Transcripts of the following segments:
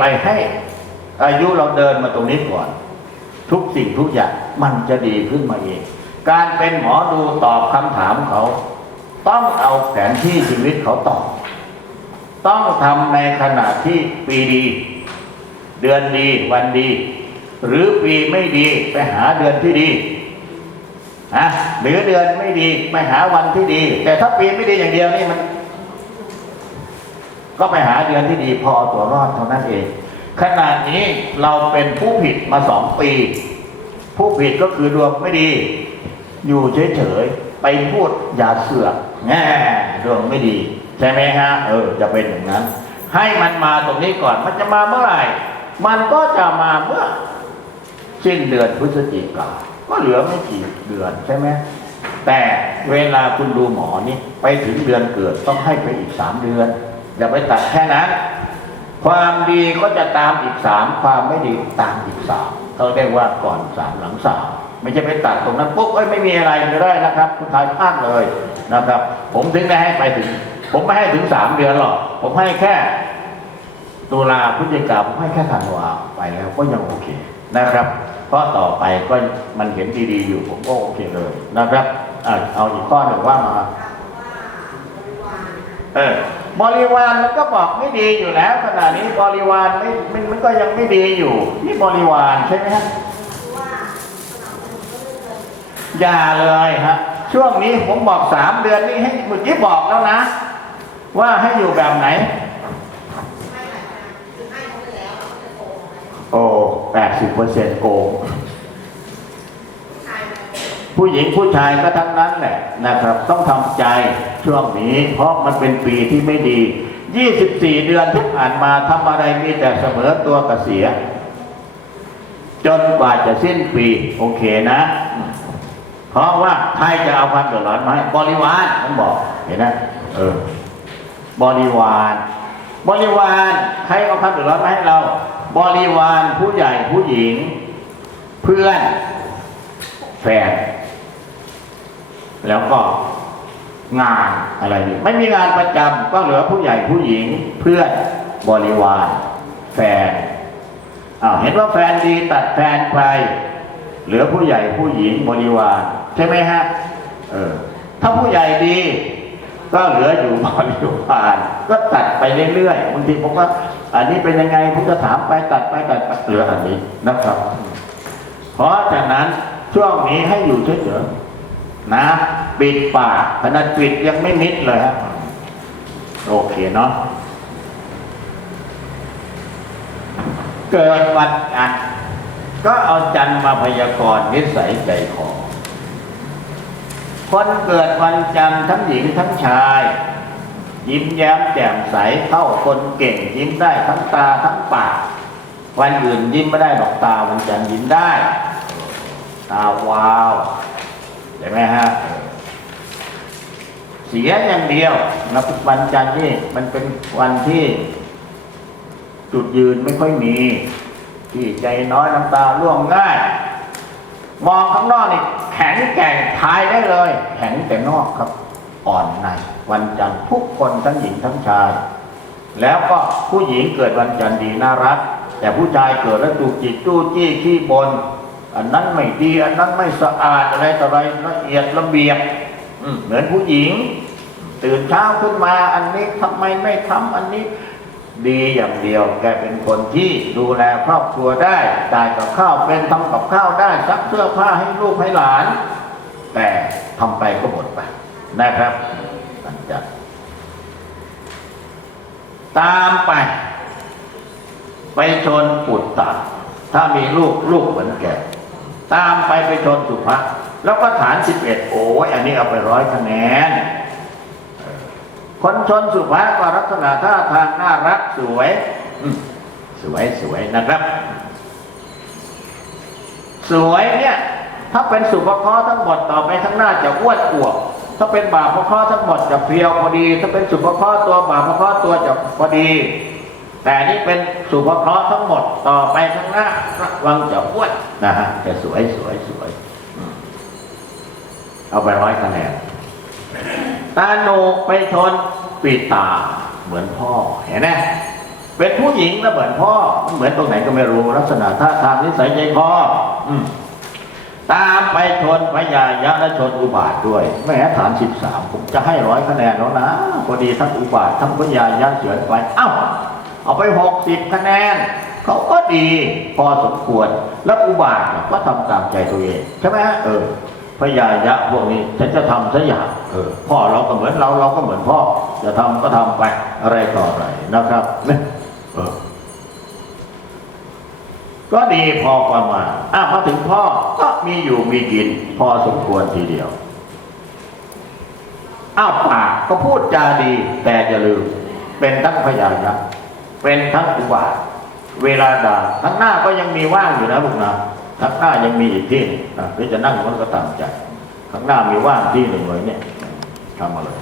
ไปให้อายุเราเดินมาตรงนี้ก่อน ทุกสิ่งทุกอย่างมันจะดีขึ้นมาเอง การเป็นหมอดูตอบคำถามเขา ต้องเอาแผนที่ชีวิตเขาตอบ ต้องทำในขณะที่ปีดี เดือนดีวันดี หรือปีไม่ดีไปหาเดือนที่ดีนะหรือเดือนไม่ดีไปหาวันที่ดี แต่ถ้าปีไม่ดีอย่างเดียวนี่มัน ก็ไปหาเดือนที่ดีพอตัวรอดเท่านั้นเอง ขนาดนี้เราเป็นผู้ผิดมาสองปี ผู้ผิดก็คือดวงไม่ดี อยู่เฉยๆไปพูดอย่าเสือกแง่ดวงไม่ดี ใช่ไหมฮะ เออ จะเป็นอย่างนั้น ให้มันมาตรงนี้ก่อนมันจะมาเมื่อไหร่ มันก็จะมาเมื่อสิ้นเดือนพฤศจิกาก็เหลือไม่กี่เดือนใช่ไหมแต่เวลาคุณดูหมอนี่ไปถึงเดือนเกิดต้องให้ไปอีกสามเดือน อย่าไปตัดแค่นั้นความดีก็จะตามอีกสามความไม่ดีตามอีกสามเขาเรียกว่าก่อนสามหลังสามไม่ใช่ไปตัดตรงนั้นปุ๊บเอ้ยไม่มีอะไรไม่ได้นะครับคุณทายพลาดเลยนะครับ ผมถึงได้ให้ไปถึง ผมไม่ให้ถึงสามเดือนหรอก ผมให้แค่ตุลาพฤศจิกาผมให้แค่ธันวาไปแล้วก็ยังโอเคนะครับ เพราะต่อไปก็มันเห็นดีๆอยู่ผมก็โอเคเลยนะครับอะเอาอีกข้อหนึ่งว่ามา เออ บริวารมันก็บอกไม่ดีอยู่แล้วขณะนี้บริวารไม่มันมันก็ยังไม่ดีอยู่นี่บริวารใช่ไหมฮะอย่าเลยฮะช่วงนี้ผมบอกสามเดือนนี่ให้เมื่อกี้บอกแล้วนะ ว่าให้อยู่แบบไหน โอ้แปดสิบเปอร์เซ็นต์โกงผู้หญิงผู้ชายก็ทั้งนั้นแหละนะครับ ต้องทำใจ ช่วงนี้ เพราะมันเป็นปีที่ไม่ดี 24 เดือนที่ผ่านมาทำอะไรมีแต่เสมอตัวกับเสีย จนกว่าจะสิ้นปี โอเคนะ เพราะว่าใครจะเอาความเดือดร้อนมาให้บริวารมันบอกเห็นนะเออบริวาร บริวารใครเอาความเดือดร้อนมาให้เรา บริวารผู้ใหญ่ผู้หญิง เพื่อนแฟนแล้วก็ งานอะไรนี่ไม่มีงานประจำก็เหลือผู้ใหญ่ผู้หญิงเพื่อนบริวาร แฟนอ้าวเห็นว่าแฟนดีตัดแฟนไปเหลือผู้ใหญ่ผู้หญิงบริวารใช่ไหมฮะเออถ้าผู้ใหญ่ดี ก็เหลืออยู่บริวารก็ตัดไปเรื่อยๆบางทีผมว่าอันนี้เป็นยังไงผมจะถามไปตัดไปตัดเหลืออันนี้นะครับ เพราะฉะนั้นช่วงนี้ให้อยู่เฉยๆ นะปิดปากขนาดปิดยังไม่มิดเลยฮะโอเคเนาะเกิดวันอันก็เอาจันทร์มาพยากรณ์นิสัยใจคอคนเกิดวันจันทร์ทั้งหญิงทั้งชาย ยิ้มแย้มแจ่มใสเข้าคนเก่งยิ้มได้ทั้งตาทั้งปาก วันอื่นยิ้มไม่ได้หรอกตาวันจันทร์ยิ้มได้ ตาวาว ห็นไหมฮะเสียอย่างเดียวนะวันจันทร์นี่มันเป็นวันที่ จุดยืนไม่ค่อยมี ที่ใจน้อยน้ำตาร่วงง่าย มองข้างนอกนี่แข็งแกร่งทายได้เลย แข็งแต่นอกครับ อ่อนในวันจันทร์ทุกคนทั้งหญิงทั้งชาย แล้วก็ผู้หญิงเกิดวันจันทร์ดีน่ารัก แต่ผู้ชายเกิดแล้วจุกจิกจู้จี้ขี้บน อันนั้นไม่ดีอันนั้นไม่สะอาดอะไรต่ออะไรละเอียดระเบียบอืมเหมือนผู้หญิง ตื่นเช้าขึ้นมาอันนี้ทำไมไม่ทำอันนี้ ดีอย่างเดียว แกเป็นคนที่ดูแลครอบครัวได้จ่ายกับข้าวเป็นทำกับข้าวได้ซักเสื้อผ้าให้ลูกให้หลาน แต่ทำไปก็หมดไปนะครับมันจะตามไป ไปชนปุตตะถ้ามีลูกลูกเหมือนแก ตามไปไปชนสุภะแล้วก็ฐานสิบเอ็ดโอ้ยอันนี้เอาไปร้อยคะแนน คนชนสุภาก็ลักษณะท่าทางน่ารักสวยสวยสวยนะครับ สวยเนี่ย ถ้าเป็นสุภเคราะทั้งหมดต่อไปข้งหน้าจะอ้วนอวบถ้าเป็นบาปเคราะห์ทั้งหมดจะเพียวพอดี ถ้าเป็นสุภเคราะตัวบาปเคราะตัวจะพอดี แต่นี่เป็นสุภเคราะทั้งหมดต่อไปข้างหน้าระวังจะอ้วน นะฮะแต่สวยสวยสวย เอาไปร้อยคะแนนตาโหนไปชนปีตาเหมือนพ่อ เห็นไหมเป็นผู้หญิงแล้วเหมือนพ่อ เหมือนตรงไหนก็ไม่รู้ลักษณะท่าทางนิสัยใจคอตามไปชนพยายะและชนอุบาทด้วยแม่ฐานสิบสามผมจะให้ร้อยคะแนนแล้วนะพอดีทั้งอุบาททั้งพยายะเฉือนไป เอ้า เอาไปหกสิบคะแนน เขาก็ดีพอสมควร แล้วอุบาทก็ทำตามใจตัวเองใช่ไหมฮะเออพยายะพวกนี้ฉันจะทำสักอย่างเออพ่อเราก็เหมือนเราเราก็เหมือนพ่อ จะทำก็ทำไปอะไรต่ออะไรนะครับเนี่ยเออก็ดีพอประมาณอะมาถึงพ่อก็มีอยู่มีกิน พอสมควรทีเดียวอ้าวปากก็พูดจาดี แต่อย่าลืม เป็นทั้งพยายะเป็นทั้งอุบาท เวลาด่าทั้งหน้าก็ยังมีว่างอยู่นะลูกนะทั้งหน้ายังมีอีกที่นะหรือจะนั่งมันก็ตามใจข้างหน้ามีว่างที่หนึ่งเลยเนี่ยทำมาเลย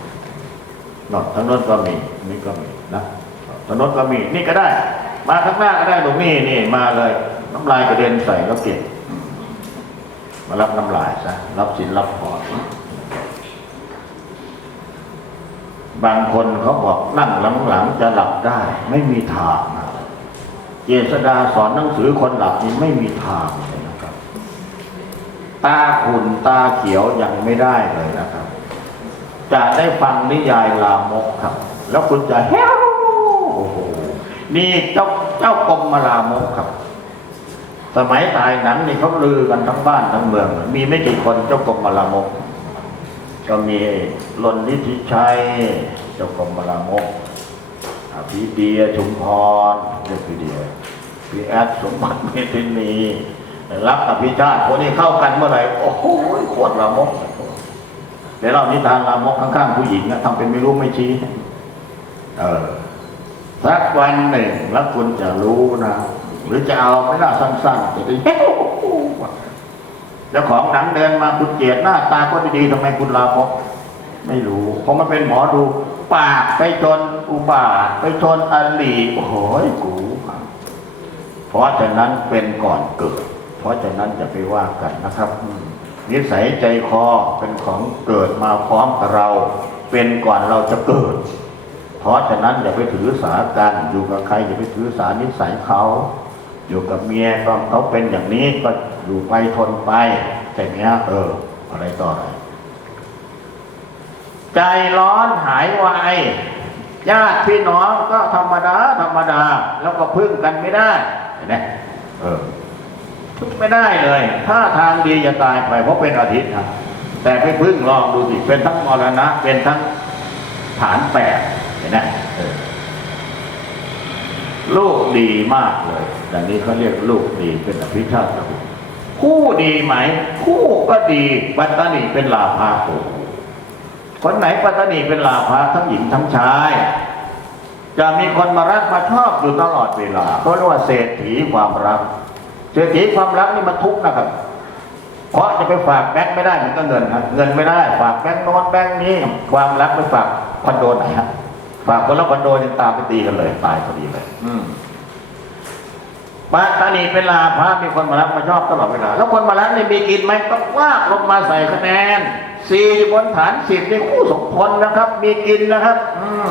นอกทางน้นก็มีนี่ก็มีนะทางน้นก็มีนี่ก็ได้ มาข้างหน้าก็ได้ลูกนี่นี่มาเลยน้ำลายกระเด็นใส่แล้วเก็บมารับน้ำลายซะรับสินรับพรบางคนเขาบอกนั่งหลังๆจะหลับได้ ไม่มีทาง เจษดาสอนหนังสือคนหลับนี่ไม่มีทางเลยนะครับ ตาขุนตาเขียวยังไม่ได้เลยนะครับ จะได้ฟังนิยายลามกครับ แล้วคุณจะเฮ้โอ้โหนี่เจ้าเจ้ากรมมาลามกครับ สมัยตายหนังนี่เขาลือกันทั้งบ้านทั้งเมือง มีไม่กี่คนเจ้ากรมมาลามก ก็มีลนลิธิชัยเจ้ากรมลามก อภิเดียชุมพรเรียกพี่เดียพี่แอดสมบัติเมธินีรักอภิชาติคนนี้เข้ากันเมื่อไหร่โอ้โหโคตรลามกเดี๋ยวเรานิทานลามกข้างๆผู้หญิงนะทำเป็นไม่รู้ไม่ชี้เออสักวันหนึ่งแล้วคุณจะรู้นะ หรือจะเอาไม่น่าสั้นๆจะได้เฮ้เจ้าของหนังเดินมาคุณเกียรติหน้าตาก็ดีๆทำไมคุณลามกไม่รู้เพราะมันเป็นหมอดู ปากไปชน อุบาทไปชนอลีโอ้โหกู เพราะฉะนั้นเป็นก่อนเกิด เพราะฉะนั้นอย่าไปว่ากันนะครับ นิสัยใจคอเป็นของเกิดมาพร้อมกับเรา เป็นก่อนเราจะเกิด เพราะฉะนั้นอย่าไปถือสากันอยู่กับใครอย่าไปถือสานิสัยเขาอยู่กับเมียก็เขาเป็นอย่างนี้ก็อยู่ไปทนไปแต่เนี้ยเออ อะไรต่ออะไรใจร้อนหายไว ญาติพี่น้องก็ธรรมดาธรรมดา แล้วก็พึ่งกันไม่ได้เห็นไหมเออพึ่งไม่ได้เลยถ้าทางดีจะตายไปเพราะเป็นอาทิตย์ครับแต่ไปพึ่งลองดูสิเป็นทั้งมรณะ เป็นทั้งฐานแปดเห็นไหมเออลูกดีมากเลยอย่างนี้เขาเรียกลูกดีเป็นอภิชาติบุตรคู่ดีไหม คู่ก็ดีปัตตานีเป็นลาภาโอ้โห คนไหนปัตตานีเป็นลาภาทั้งหญิงทั้งชาย จะมีคนมารักมาชอบอยู่ตลอดเวลาเขาเรียกว่าเศรษฐีความรัก เศรษฐีความรักนี่มันทุกข์นะครับ เพราะจะไปฝากแบงค์ไม่ได้มันก็เงินครับเงินไม่ได้ ฝากแบงค์โน้นแบงค์นี้ความรักไปฝากคอนโดไหนฮะฝากคนละคอนโดยังตามไปตีกันเลยตายพอดีเลย อืม ปัตานีเป็นลาพระมีคนมารักมาชอบตลอดเวลา แล้วคนมารักนี่มีกินไหมต้องว่าลงมาใส่คะแนนสี่บนฐานสิบในคู่สมพลนะครับ มีกินนะครับ อืม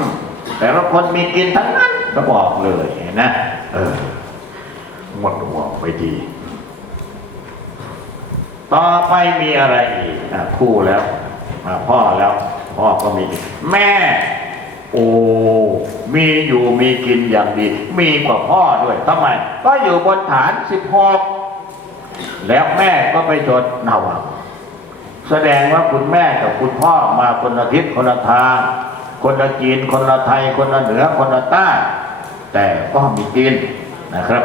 แต่ละคนมีกินทั้งนั้นก็บอกเลยนะ เออหมดห่วงไปทีต่อไปมีอะไรอีกคู่แล้วพ่อแล้ว พ่อก็มี แม่ โอ้มีอยู่มีกินอย่างดี มีกว่าพ่อด้วยทำไม ก็อยู่บนฐานสิบหกแล้วแม่ก็ไปจดนาวาแสดงว่าคุณแม่กับคุณพ่อมาคนละทิศคนละทาง คนละจีน คนละไทย คนละเหนือ คนละใต้ แต่ก็มีกินนะครับ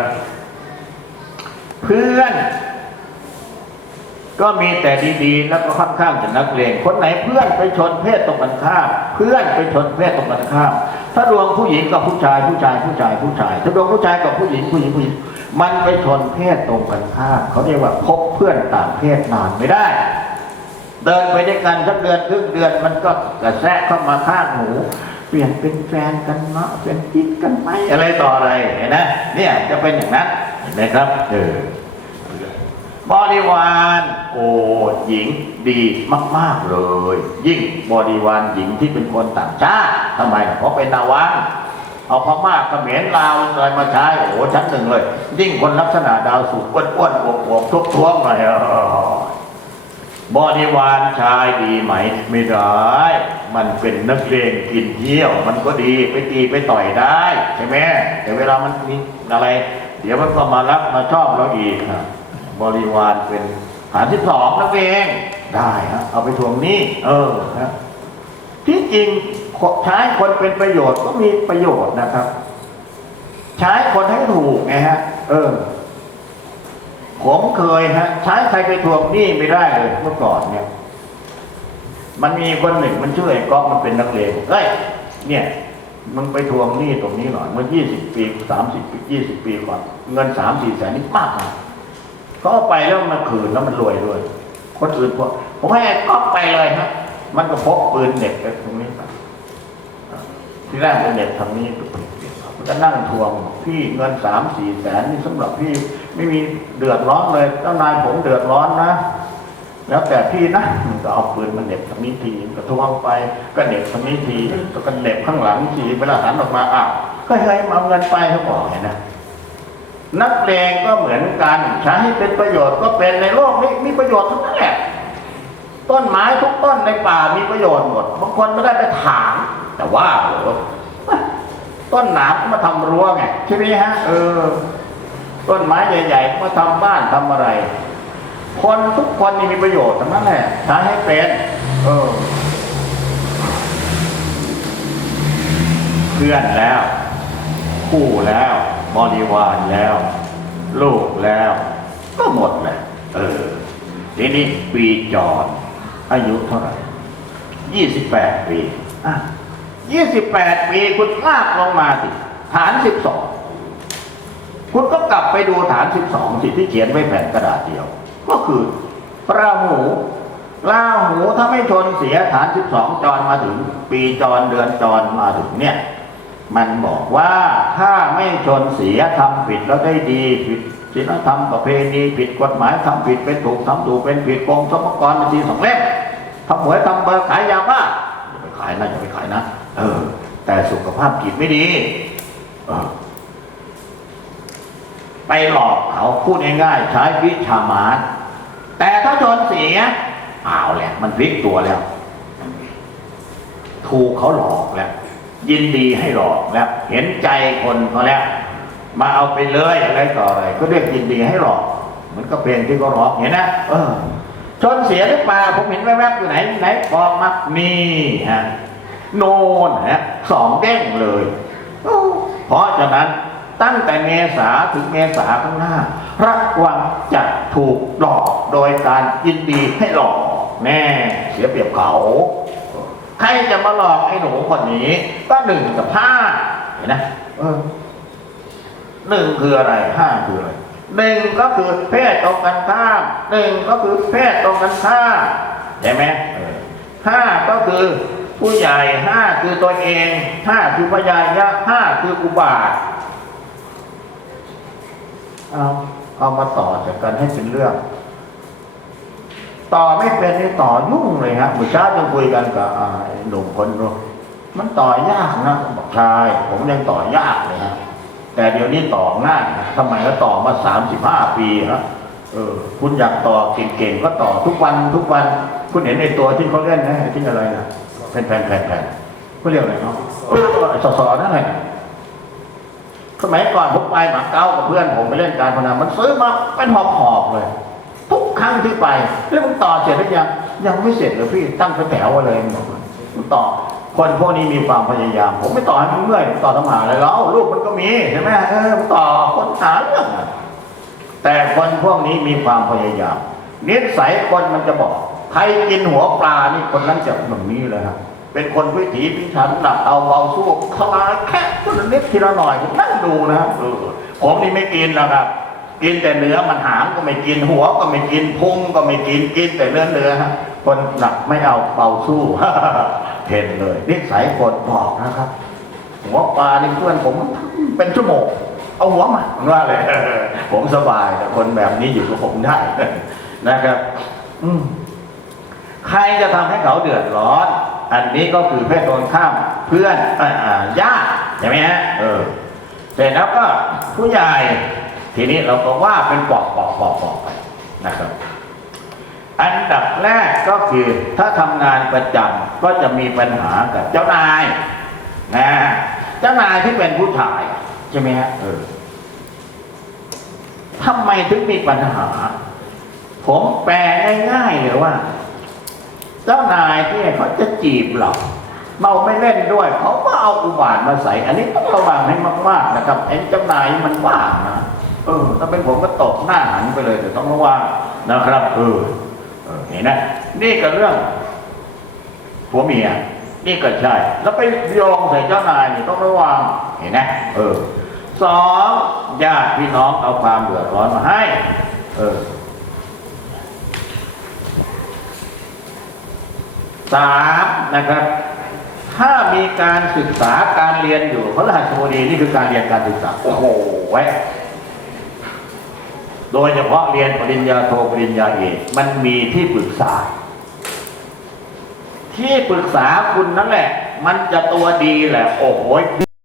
เพื่อน ก็มีแต่ดีๆ แล้วก็ค่อนข้างจะนักเลงคนไหนเพื่อนไปชนเพศตรงกันข้าม เพื่อนไปชนเพศตรงกันข้ามถ้าดวงผู้หญิงกับผู้ชายผู้ชายผู้ชายผู้ชาย ถ้าดวงผู้ชายกับผู้หญิงผู้หญิงผู้หญิงมันไปชนเพศตรงกันข้ามเขาเรียกว่าพบเพื่อนต่างเพศนานไม่ได้ เดินไปด้วยกันสักเดือนครึ่งเดือนมันก็กระแทะเข้ามาข้างหูเปลี่ยนเป็นแฟนกันเนาะเป็นกิ๊กกันไหมอะไรต่ออะไรเห็นไหมเนี่ยจะเป็นอย่างนั้นเห็นไหมครับเออ บริวารโอ้หญิงดีมาก ๆ เลย ยิ่งบริวารหญิงที่เป็นคนต่างชาติทำไมเพราะเป็นนาวังเอาพม่าเขมรลาวอะไรมาใช้โอ้ชั้นหนึ่งเลย ยิ่งคนลักษณะดาวสุกอ้วนๆอวบๆทุกท้วงๆหน่อยเออบริวารชายดีไหม ไม่ได้ มันเป็นนักเลงกินเที่ยว มันก็ดีไปตีไปต่อยได้ใช่ไหมแต่เวลามันมีอะไร เดี๋ยวมันก็มารักมาชอบเราอีกนะบ ริวารเป็นฐานที่สองนักเลงได้ฮะเอาไปทวงหนี้เออนะที่จริงใช้คนเป็นประโยชน์ก็มีประโยชน์นะครับ ใช้คนให้ถูกไงฮะ เออ ผมเคยฮะ ใช้ใครไปทวงหนี้ไม่ได้เลยเมื่อก่อนเนี่ย มันมีคนหนึ่งมันชื่อไอ้ก๊อกมันเป็นนักเลงเฮ้ยเนี่ยมึงไปทวงหนี้ตรงนี้หน่อยเมื่อยี่สิบปีสามสิบปียี่สิบปีก่อนเงินสามสี่แสนนี่มากนะเขาเอาไปแล้วมันคืนแล้วมันรวยด้วยคนอื่นพวกผมให้ก๊อกไปเลยฮะมันก็พกปืนเหน็บไปตรงนี้ไปที่แรกมันเหน็บทางนี้มันก็นั่งทวงพี่เงินสามสี่แสนนี่สำหรับพี่ไม่มีเดือดร้อนเลยเจ้านายผมเดือดร้อนนะแล้วแต่พี่นะมันก็เอาปืนมาเหน็บทางนี้ทีก็ทวงไปก็เหน็บทางนี้ทีก็เหน็บข้างหลังทีเวลาหันออกมาอ้าวก็ให้มาเอาเงินไปเขาบอกไงนะ นักเลงก็เหมือนกันใช้ให้เป็นประโยชน์ก็เป็นในโลกนี้มีประโยชน์ทั้งนั้นแหละต้นไม้ทุกต้นในป่ามีประโยชน์หมดบางคนไม่ได้ไปถางแต่ว่าหรอต้นหนามมาทำรั้วไงใช่ไหมฮะเออ ต้นไม้ใหญ่ๆมาทำบ้านทำอะไร คนทุกคนนี่มีประโยชน์ทั้งนั้นแหละใช้ให้เป็นเออ เพื่อนแล้ว คู่แล้ว บริวารแล้ว ลูกแล้ว ก็หมดแหละเออ ทีนี้ปีจอดอายุเท่าไหร่ยี่สิบแปดปีอะยี่สิบแปดปีคุณลากลงมาสิฐานสิบสองคุณก็กลับไปดูฐานสิบสองสิที่เขียนไว้แผ่นกระดาษเดียว ก็คือราหูราหูถ้าไม่ชนเสียฐานสิบสองจรมาถึง ปีจรเดือนจรมาถึงเนี่ย มันบอกว่าถ้าไม่ชนเสียทำผิดแล้วได้ดีผิดศีลธรรมประเพณีผิดกฎหมายทำผิดเป็นถูกทำถูกเป็นผิดโกงสมกรบัญชีสองเล่มทำหวยทำเบอร์ขายยาบ้าอย่าไปขายนะอย่าไปขายนะเออ แต่สุขภาพจิตไม่ดีออไปหลอกเขาพูดง่ายๆใช้วิชามารแต่ถ้าชนเสียเอาวแหละ มันพลิกตัวแล้ว ถูกเขาหลอกแล้ว ยินดีให้หลอกแล้ว เห็นใจคนเขาแล้ว มาเอาไปเลยอะไรต่ออะไรก็เรียกยินดีให้หลอกเหมือนกับเพลงที่เขาร้องเห็นนะเออ ชนเสียหรือเปล่าผมเห็นแวบๆอยู่ไหนไหนบอกมานี่ฮะโนนฮะสองเด้งเลยเพราะฉะนั้นตั้งแต่เมษาถึงเมษาข้างหน้าระวังจะถูกหลอกโดยการยินดีให้หลอกแน่เสียเปรียบเขา ใครจะมาหลอกไอ้หนูคนนี้ ก็หนึ่งกับห้าเห็นไหมเออหนึ่งคืออะไรห้าคืออะไรหนึ่งก็คือเพศตรงกันข้ามหนึ่งก็คือเพศตรงกันข้ามใช่ไหมเออห้าก็คือผู้ใหญ่ห้าคือตัวเองห้าคือพยายะห้าคืออุบาทเอาเอามาต่อจากกันให้เป็นเรื่อง ต่อไม่เป็นนี่ต่อยุ่งเลยฮะเมื่อเช้ายังคุยกันกับหนุ่มคนนู้นมันต่อยากนะบอกชายผมยังต่อยากเลยฮะแต่เดี๋ยวนี้ต่อง่ายนะทำไมก็ต่อมาสามสิบห้าปีฮะเออ คุณอยากต่อเก่งๆก็ต่อทุกวันทุกวัน คุณเห็นในตัวที่เขาเล่นนะไอ้ที่อะไรนะแผ่นแผ่นแผ่นแผ่นเขาเรียกอะไรเนาะเออสอสอนั่นแหละสมัยก่อนผมไปหมาเก้ากับเพื่อนผมไปเล่นการพนันมันซื้อมาเป็นหอบหอบๆเลย ครั้งที่ไปแล้วมึงต่อเสร็จหรือยังยังไม่เสร็จเลยพี่ตั้งเป็นแถวไว้เลยบอกว่ามึงต่อคนพวกนี้มีความพยายาม ผมไม่ต่อให้มึงเมื่อยผมต่อทำหาอะไรแล้วลูกมันก็มีใช่ไหมเออมึงต่อคนหาเรื่องอะแต่คนพวกนี้มีความพยายามนิสัยคนมันจะบอก ใครกินหัวปลานี่คนนั้นจะแบบนี้เลยครับเป็นคนวิถีพิถันหนักเอาเบาสู้ทลายแค่ทีละนิดทีละหน่อยผมนั่งดูนะเออผมนี่ไม่กินนะครับ กินแต่เนื้อมันหางก็ไม่กินหัวก็ไม่กินพุงก็ไม่กินกินแต่เนื้อเนื้อคนหนักไม่เอาเบาสู้เห็นเลยนิสัยคนบอกนะครับ หัวปลาในเพื่อนผมเป็นชั่วโมงเอาหัวมาผมว่าเลยผมสบายแต่คนแบบนี้อยู่กับผมได้นะครับ อืใครจะทำให้เขาเดือดร้อน อันนี้ก็คือเพศตรงข้ามเพื่อนญาติใช่ไหมฮะเออเสร็จแล้วก็ผู้ใหญ่ ทีนี้เราก็ว่าเป็นปอกปอกปอกปอกไปนะครับ อันดับแรกก็คือถ้าทำงานประจำก็จะมีปัญหากับเจ้านายนะเจ้านายที่เป็นผู้ชายใช่ไหมฮะเออทำไมถึงมีปัญหา ผมแปลง่ายๆเลยว่า เจ้านายที่เขาจะจีบเราเราไม่เล่นด้วย เขาก็เอาอุบาทมาใส่ อันนี้ต้องระวังให้มากๆนะครับไอ้เจ้านายมันว่างนะ เออถ้าเป็นผมก็ตบหน้าหันไปเลยแต่ต้องระวังนะครับ เออเห็นนะนี่ก็เรื่องผัวเมียนี่ก็ใช่ แล้วไปโยงใส่เจ้านายนี่ต้องระวังเห็นนะเออสองญาติพี่น้องเอาความเดือดร้อนมาให้ เออสามนะครับ ถ้ามีการศึกษาการเรียนอยู่พระรหัสบดีนี่คือการเรียนการศึกษา โอ้โหไว้ โดยเฉพาะเรียนปริญญาโทปริญญาเอกมันมีที่ปรึกษา ที่ปรึกษาคุณนั่นแหละ มันจะตัวดีแหละ โอ้โห